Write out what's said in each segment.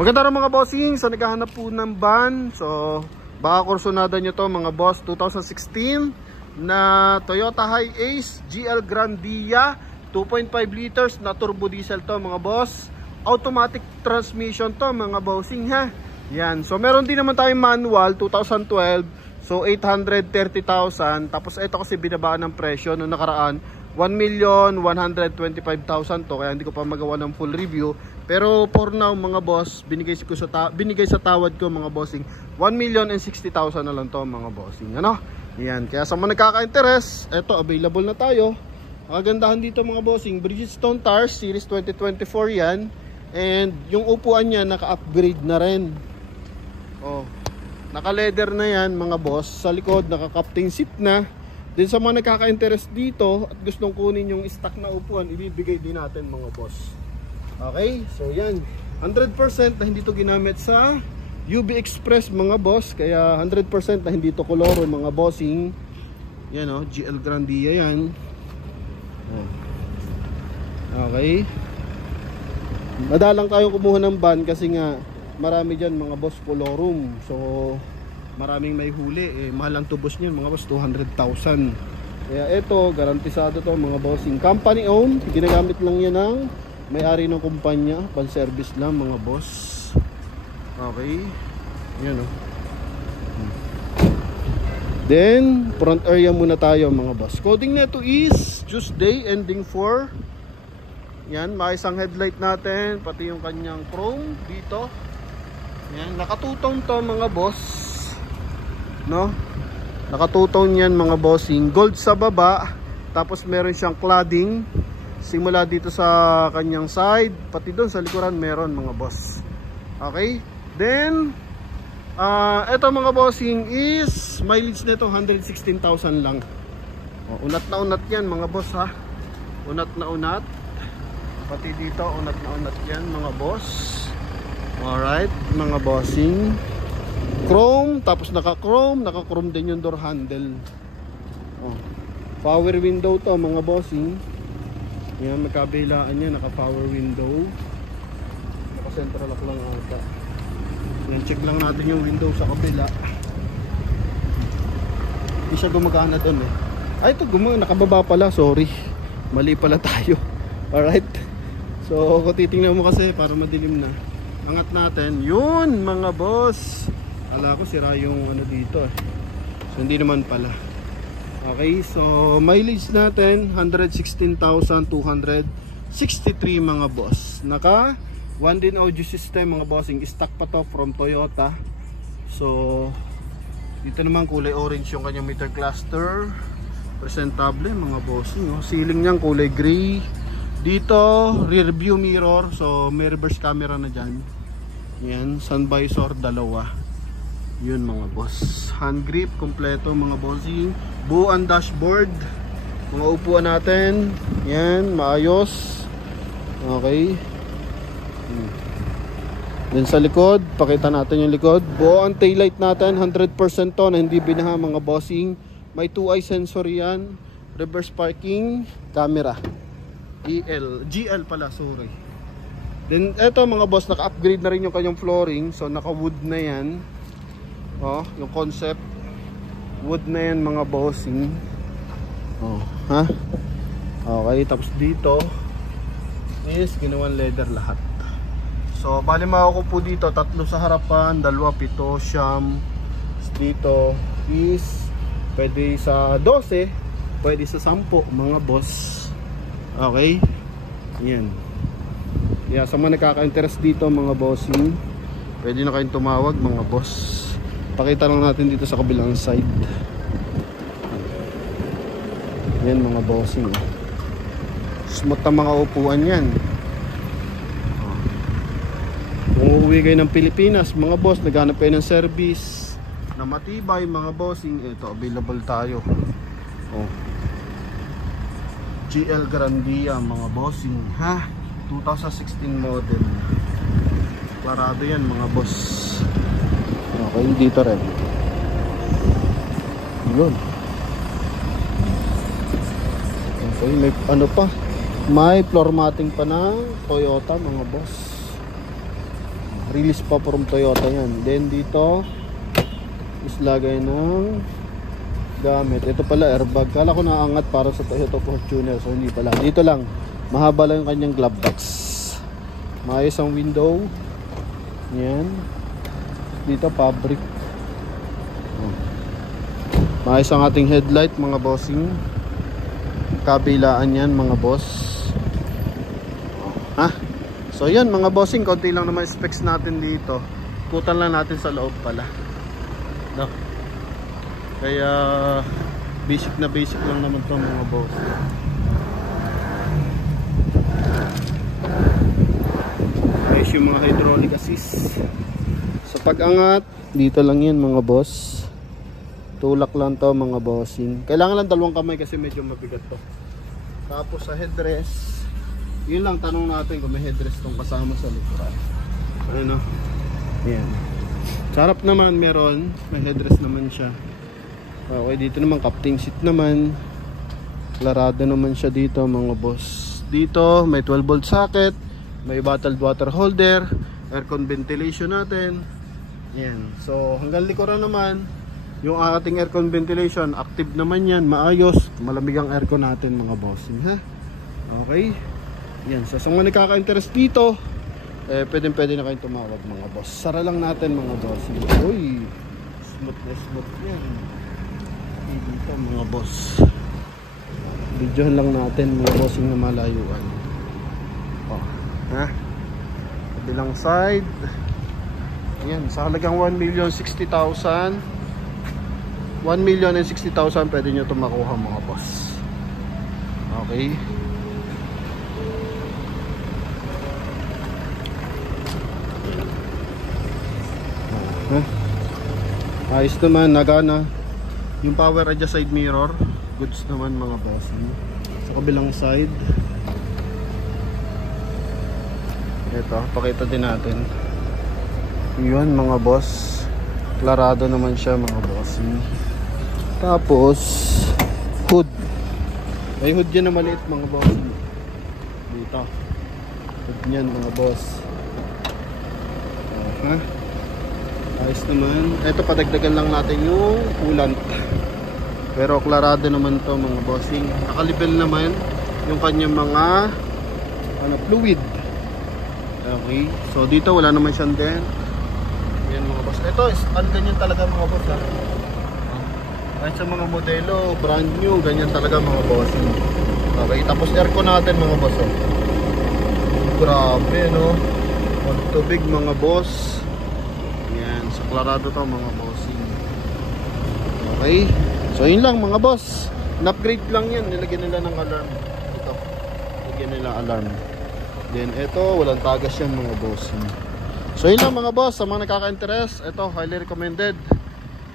Maganda rin mga bossing sa naghahanap po ng van. So baka kursunada nyo to mga boss. 2016 na Toyota Hiace GL Grandia, 2.5 liters na turbo diesel to mga boss. Automatic transmission to mga bossing ha. Yan. So meron din naman tayong manual 2012. So 830,000. Tapos ito kasi binabaan ng presyo noong nakaraan 1,125,000 to, kaya hindi ko pa magawa ng full review. Pero for now mga boss, binigay sa tawad ko mga bossing 1,060,000 na lang to mga bossing. Ano? Yan. Kaya sa mga nagkaka-interest, eto available na tayo. Kagandahan dito mga bossing, Bridgestone Tires Series 2024 yan. And yung upuan niya naka-upgrade na rin. Oh. Naka-leather na yan mga boss. Sa likod naka-captain seat na. Din sa mga nagkaka-interest dito at gustong kunin yung stock na upuan, ibibigay din natin mga boss. Okay, so yan 100% na hindi to ginamit sa UB Express mga boss. Kaya 100% na hindi to koloro mga bossing. Yan o, GL Grandia yan. Okay, madalang tayo kumuha ng van kasi nga marami dyan mga boss kolorum. So maraming may huli, mahal ang tubos niyan mga boss, 200,000. Kaya ito, garantisado to mga bossing. Company owned, ginagamit lang yan ng may-ari ng kumpanya, pan service lang mga boss. Okay, yan o. Then front area muna tayo mga boss. Coding nito is Tuesday ending 4. Yan, maisang headlight natin, pati yung kanyang chrome dito. Yan, nakatutong to mga boss. No? Nakatutong yan mga bossing. Gold sa baba, tapos meron siyang cladding simula dito sa kanyang side, pati doon sa likuran meron mga boss. Okay? Then eto mga bossing is mileage nito 116,000 lang. Unat na unat yan mga boss ha. Unat na unat. Pati dito unat na unat yan mga boss. Alright mga bossing. Chrome, tapos naka-chrome din yung door handle. Power window to mga bossing. Yan, magkabilaan niya, naka-power window. Naka-central lock lang ata. Yan, check lang natin yung window sa kabila. Hindi siya gumagana doon eh. Ay, ito nakababa pala, sorry. Mali pala tayo. Alright. So, kung titingnan mo kasi para madilim na. Angat natin. Yun mga boss. Ala ko sira yung ano dito eh. So hindi naman pala. Okay, so mileage natin 116,263 mga boss. Naka 1 din audio system mga bossing. Stock pa to from Toyota. So dito naman kulay orange yung kanyang meter cluster. Presentable mga bossing. Ceiling niyan kulay gray. Dito rear view mirror. So may reverse camera na dyan. Yan, sun visor dalawa. Yun mga boss. Hand grip kompleto mga bossing. Buuan dashboard. Mga upuan natin. Yan, maayos. Okay. Then sa likod, pakita natin yung likod. Buuan taillight natin, 100% to na hindi binaha mga bossing. May 2-eye sensor yan. Reverse parking, camera. GL pala, sorry. Then eto mga boss, naka-upgrade na rin yung kanyang flooring. So naka wood na yan. Yung concept wood na yan mga bossing. Ha? Okay, tapos dito is ginawan leather lahat. So bali makukupo dito, 3 sa harapan, 2, 7, siyam. Dito is pwede sa 12, pwede sa 10 mga boss. Okay, yan. Yeah, sa mga nakaka-interest dito mga bossing, pwede na kayong tumawag mga boss. Pakita lang natin dito sa kabilang side. Yan mga bossing. Smooth ang mga upuan yan. Kung uuwi kayo ng Pilipinas mga boss, naghanap kayo ng service na matibay mga bossing, ito available tayo. GL Grandia mga bossing ha. 2016 model. Parado yan mga boss. Okay, dito rin. Yun. Okay, may ano pa. May floor matting pa ng Toyota mga boss. Release pa from Toyota yan. Then dito is lagay ng gamit. Ito pala airbag. Kala ko naangat para sa Toyota Fortuner. So hindi pala. Dito lang. Mahaba lang yung kanyang glove box. Maayos ang window. Yan. Dito fabric. Maayos ang ating headlight mga bossing. Kabilaan yan mga boss. So yan mga bossing. Konti lang naman specs natin dito. Ikutan lang natin sa loob pala. No? Kaya basic na basic lang naman to mga boss. Ayos yung mga hydraulic assist. Sa pag-angat, dito lang yan mga boss. Tulak lang to mga bossing. Kailangan lang dalawang kamay kasi medyo mabigat to. Tapos sa headrest, yun lang tanong natin kung may headrest tong kasama sa likuran. Ano? Yan. Sa harap naman meron, may headrest naman siya. Okay, dito naman captain seat naman. Klarado naman siya dito mga boss. Dito may 12 volt socket, may bottled water holder, aircon ventilation natin. Yan. So hanggang likuran naman, yung ating aircon ventilation active naman yan, maayos, malamig ang aircon natin mga boss. Ha? Okay. Yan. So sa mga nagkaka-interest dito, pwede na kayong tumawag mga boss. Sara lang natin mga boss. Uy, smooth na smooth yan. Dito mga boss, videohan lang natin mga bossing na malayuan. Kabilang side. Yan, sa halagang 1,060,000 1,060,000 pwede nyo ito makuha mga boss. Okay. Ayos naman, nagana. Yung power adjust side mirror, goods naman mga boss. Sa kabilang side, ito, pakita din natin. Yun mga boss, klarado naman siya mga boss. Tapos hood, may hood yan na maliit mga boss. Dito, hood yan mga boss. Ayos naman. Ito padagdagan lang natin yung coolant. Pero klarado naman to mga bossing. Nakalibel naman yung kanyang mga fluid. Okay. So dito wala naman siyang dent. Yan mga boss. Ito is ganyan talaga mga boss. Kahit sa mga modelo brand new, ganyan talaga mga bossing. Okay. Tapos aircon natin mga boss. Grabe no. Magtubig mga boss. Klarado to mga bossing. Okay. So yun lang mga boss. An-upgrade lang yan. Nilagyan nila ng alarm. Ito. Nilagyan nila alarm. Then ito, walang tagas yan mga bossing. So yun lang mga boss. Sa mga nakaka-interest, ito, highly recommended.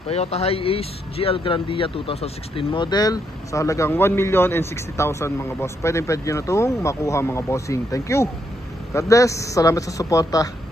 Toyota Hiace GL Grandia 2016 model. Sa halagang 1,060,000 mga boss. Pwede nyo na itong makuha mga bossing. Thank you. God bless. Salamat sa suporta.